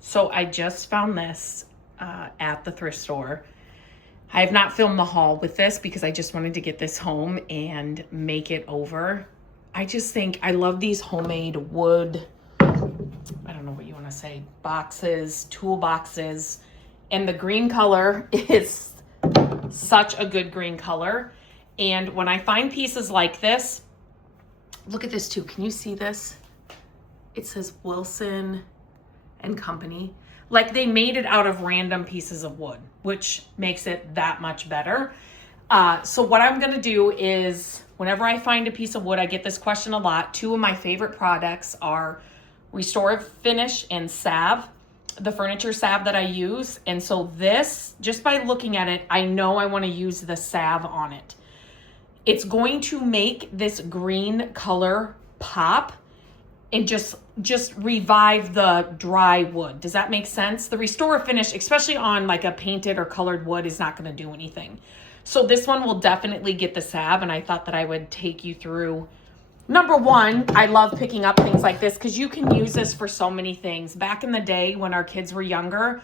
So I just found this at the thrift store. I have not filmed the haul with this because I just wanted to get this home and make it over. I just think I love these homemade wood, I don't know what you want to say, boxes, tool boxes. And the green color is such a good green color. And when I find pieces like this, look at this too. Can you see this? It says Wilson and Company. Like they made it out of random pieces of wood, which makes it that much better. So what I'm gonna do is whenever I find a piece of wood, I get this question a lot. Two of my favorite products are Restore Finish and Salve, the furniture salve that I use. And so this, just by looking at it, I know I wanna use the salve on it. It's going to make this green color pop and just revive the dry wood. Does that make sense? The Restore Finish, especially on like a painted or colored wood, is not gonna do anything. So this one will definitely get the salve, and I thought that I would take you through. Number one, I love picking up things like this because you can use this for so many things. Back in the day when our kids were younger,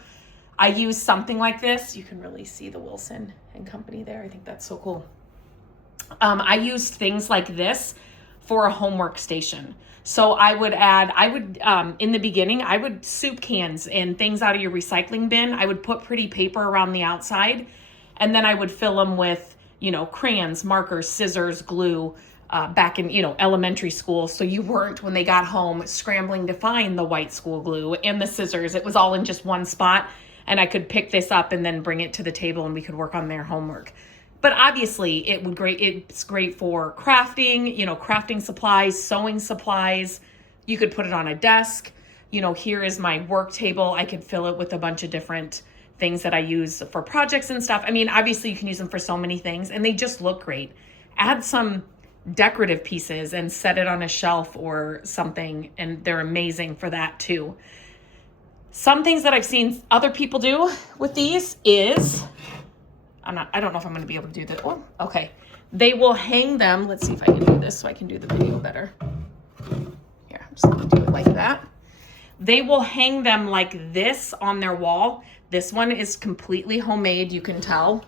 I used something like this. You can really see the Wilson and Company there. I think that's so cool. I used things like this for a homework station. So I would in the beginning, I would soup cans and things out of your recycling bin. I would put pretty paper around the outside, and then I would fill them with, crayons, markers, scissors, glue, back in, elementary school. So you weren't, when they got home, scrambling to find the white school glue and the scissors. It was all in just one spot, and I could pick this up and then bring it to the table and we could work on their homework. But obviously it's great for crafting, crafting supplies, sewing supplies. You could put it on a desk. Here is my work table. I could fill it with a bunch of different things that I use for projects and stuff. I mean, obviously you can use them for so many things and they just look great. Add some decorative pieces and set it on a shelf or something, and they're amazing for that too. Some things that I've seen other people do with these is, I don't know if I'm going to be able to do that. Oh, okay. They will hang them. Let's see if I can do this so I can do the video better. Here, I'm just going to do it like that. They will hang them like this on their wall. This one is completely homemade, you can tell.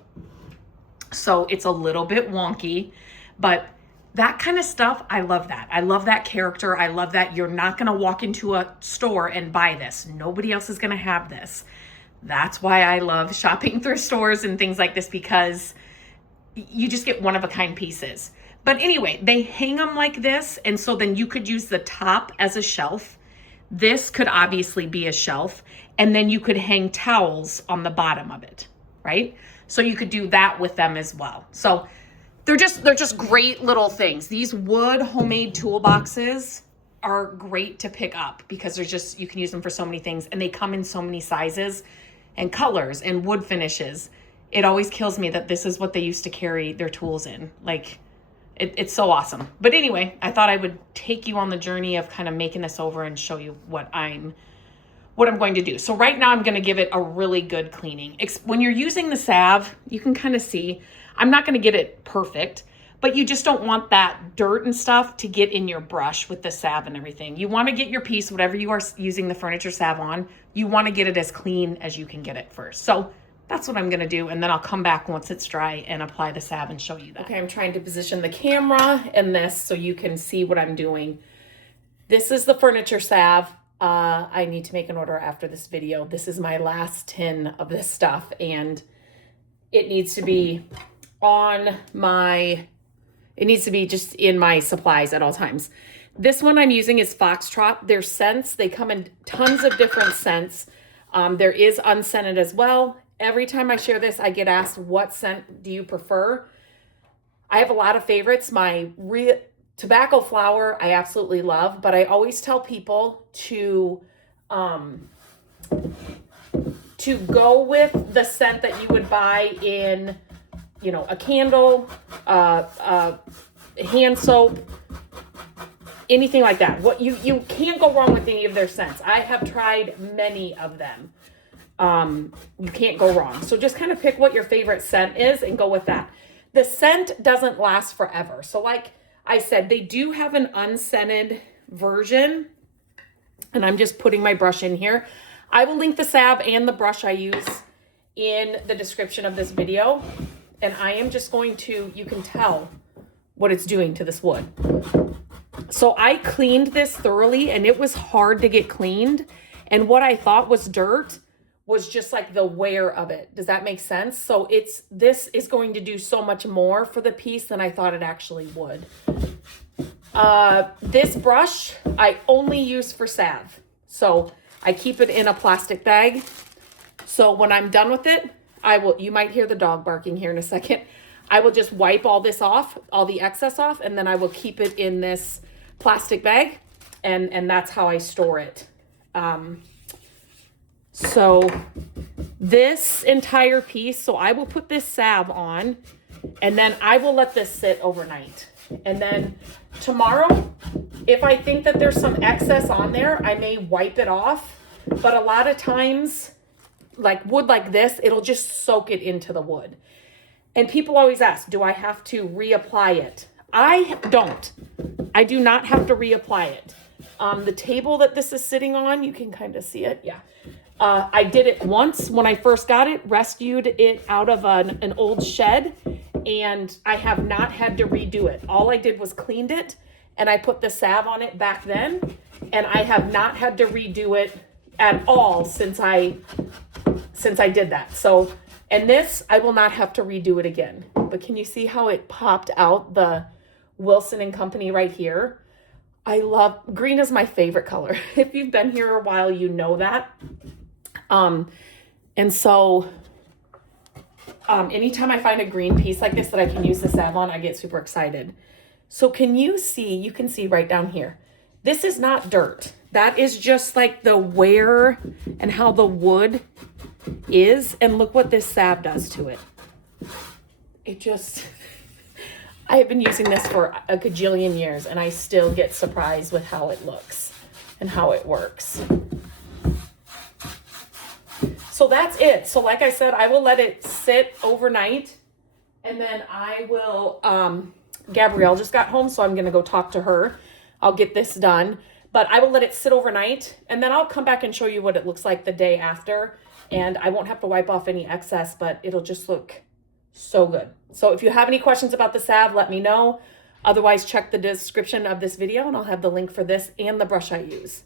So it's a little bit wonky, but that kind of stuff, I love that. I love that character. I love that you're not going to walk into a store and buy this. Nobody else is going to have this. That's why I love shopping thrift stores and things like this, because you just get one-of-a-kind pieces. But anyway, they hang them like this, and so then you could use the top as a shelf. This could obviously be a shelf, and then you could hang towels on the bottom of it, right? So you could do that with them as well. So they're just great little things. These wood homemade toolboxes are great to pick up because you can use them for so many things, and they come in so many sizes and colors and wood finishes. It always kills me that this is what they used to carry their tools in. Like, it's so awesome. But anyway, I thought I would take you on the journey of kind of making this over and show you what I'm going to do. So right now I'm going to give it a really good cleaning. When you're using the salve, you can kind of see, I'm not going to get it perfect, but you just don't want that dirt and stuff to get in your brush with the salve and everything. You want to get your piece, whatever you are using the furniture salve on, you want to get it as clean as you can get it first. So that's what I'm going to do. And then I'll come back once it's dry and apply the salve and show you that. Okay, I'm trying to position the camera in this so you can see what I'm doing. This is the furniture salve. I need to make an order after this video. This is my last tin of this stuff, and it needs to be just in my supplies at all times. This one I'm using is Foxtrot. Their scents, they come in tons of different scents. There is unscented as well. Every time I share this, I get asked, what scent do you prefer? I have a lot of favorites. My tobacco flower, I absolutely love, but I always tell people to go with the scent that you would buy in, a candle, hand soap, anything like that. What you can't go wrong with any of their scents. I have tried many of them. You can't go wrong. So just kind of pick what your favorite scent is and go with that. The scent doesn't last forever. So like I said, they do have an unscented version, and I'm just putting my brush in here. I will link the salve and the brush I use in the description of this video. And I am just going to, you can tell what it's doing to this wood. So I cleaned this thoroughly and it was hard to get cleaned. And what I thought was dirt was just like the wear of it. Does that make sense? So this is going to do so much more for the piece than I thought it actually would. This brush I only use for salve. So I keep it in a plastic bag. So when I'm done with it, you might hear the dog barking here in a second. I will just wipe all this off, all the excess off, and then I will keep it in this plastic bag, and that's how I store it. So this entire piece, so I will put this salve on, and then I will let this sit overnight. And then tomorrow, if I think that there's some excess on there, I may wipe it off. But a lot of times, like wood like this, it'll just soak it into the wood. And people always ask, do I have to reapply it? I don't. I do not have to reapply it. The table that this is sitting on, you can kind of see it. Yeah. I did it once when I first got it, rescued it out of an old shed, and I have not had to redo it. All I did was cleaned it, and I put the salve on it back then, and I have not had to redo it at all since I did that. So, and this, I will not have to redo it again. But can you see how it popped out the Wilson and Company right here? I love, green is my favorite color. If you've been here a while, you know that. And so, anytime I find a green piece like this that I can use the salve on, I get super excited. So can you can see right down here. This is not dirt. That is just like the wear and how the wood is. And look what this salve does to it. It just, I have been using this for a gajillion years and I still get surprised with how it looks and how it works. So that's it. So like I said, I will let it sit overnight and then I will, Gabrielle just got home, so I'm going to go talk to her. I'll get this done, but I will let it sit overnight and then I'll come back and show you what it looks like the day after. And I won't have to wipe off any excess, but it'll just look so good. So if you have any questions about the salve, let me know. Otherwise, check the description of this video and I'll have the link for this and the brush I use.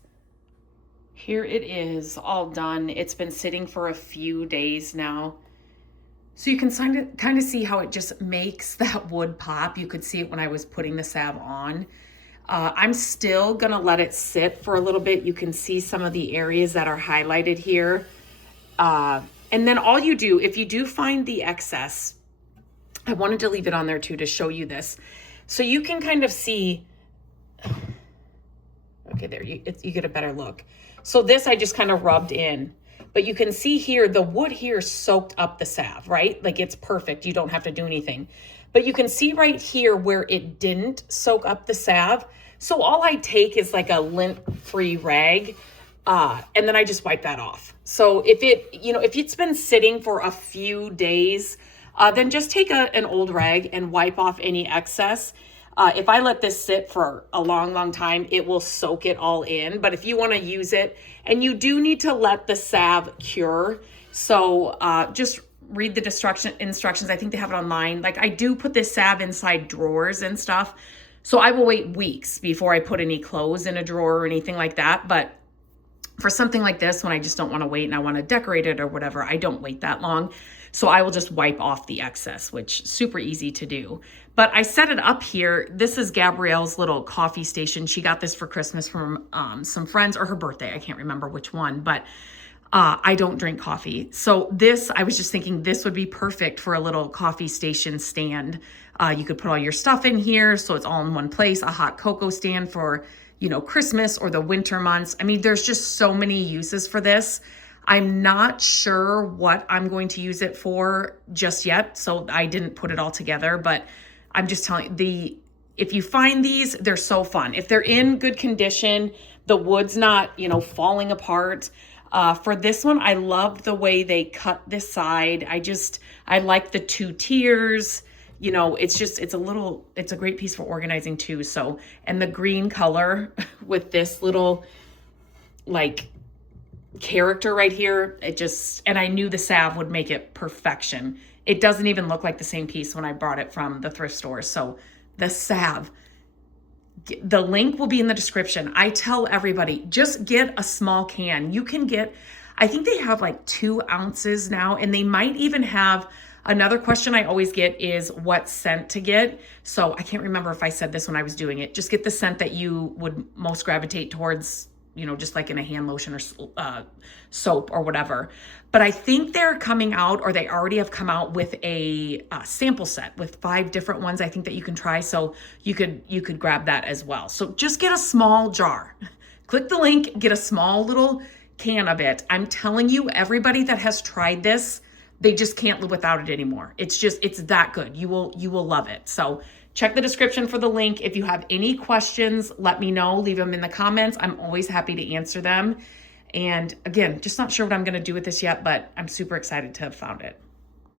Here it is, all done. It's been sitting for a few days now. So you can kind of see how it just makes that wood pop. You could see it when I was putting the salve on. I'm still gonna let it sit for a little bit. You can see some of the areas that are highlighted here. And then all you do, if you do find the excess, I wanted to leave it on there too to show you this. So you can kind of see, okay, there, you get a better look. So this I just kind of rubbed in, but you can see here, the wood here soaked up the salve, right? Like it's perfect, you don't have to do anything. But you can see right here where it didn't soak up the salve. So all I take is like a lint-free rag, and then I just wipe that off. So if it's been sitting for a few days, then just take an old rag and wipe off any excess. If I let this sit for a long, long time, it will soak it all in. But if you want to use it, and you do need to let the salve cure, so just read the instructions. I think they have it online. Like I do put this salve inside drawers and stuff. So I will wait weeks before I put any clothes in a drawer or anything like that. But for something like this, when I just don't want to wait and I want to decorate it or whatever, I don't wait that long. So I will just wipe off the excess, which super easy to do. But I set it up here. This is Gabrielle's little coffee station. She got this for Christmas from some friends, or her birthday. I can't remember which one, but I don't drink coffee. So this, I was just thinking this would be perfect for a little coffee station stand. You could put all your stuff in here so it's all in one place. A hot cocoa stand for, Christmas or the winter months. I mean, there's just so many uses for this. I'm not sure what I'm going to use it for just yet, so I didn't put it all together, but I'm just telling you, if you find these, they're so fun. If they're in good condition, the wood's not, falling apart. For this one, I love the way they cut this side. I like the two tiers. It's a great piece for organizing too. So, and the green color with this little, like, character right here. It just, and I knew the salve would make it perfection. It doesn't even look like the same piece when I brought it from the thrift store. So the salve, the link will be in the description. I tell everybody, just get a small can. You can get, I think they have like 2 ounces now, and they might even have, another question I always get is what scent to get. So I can't remember if I said this when I was doing it. Just get the scent that you would most gravitate towards, you know, just like in a hand lotion or soap or whatever. But I think they're coming out, or they already have come out with a sample set with 5 different ones I think that you can try. So you could grab that as well. So just get a small jar. Click the link, get a small little can of it. I'm telling you, everybody that has tried this, they just can't live without it anymore. It's that good. You will love it. So check the description for the link. If you have any questions, let me know. Leave them in the comments. I'm always happy to answer them. And again, just not sure what I'm going to do with this yet, but I'm super excited to have found it.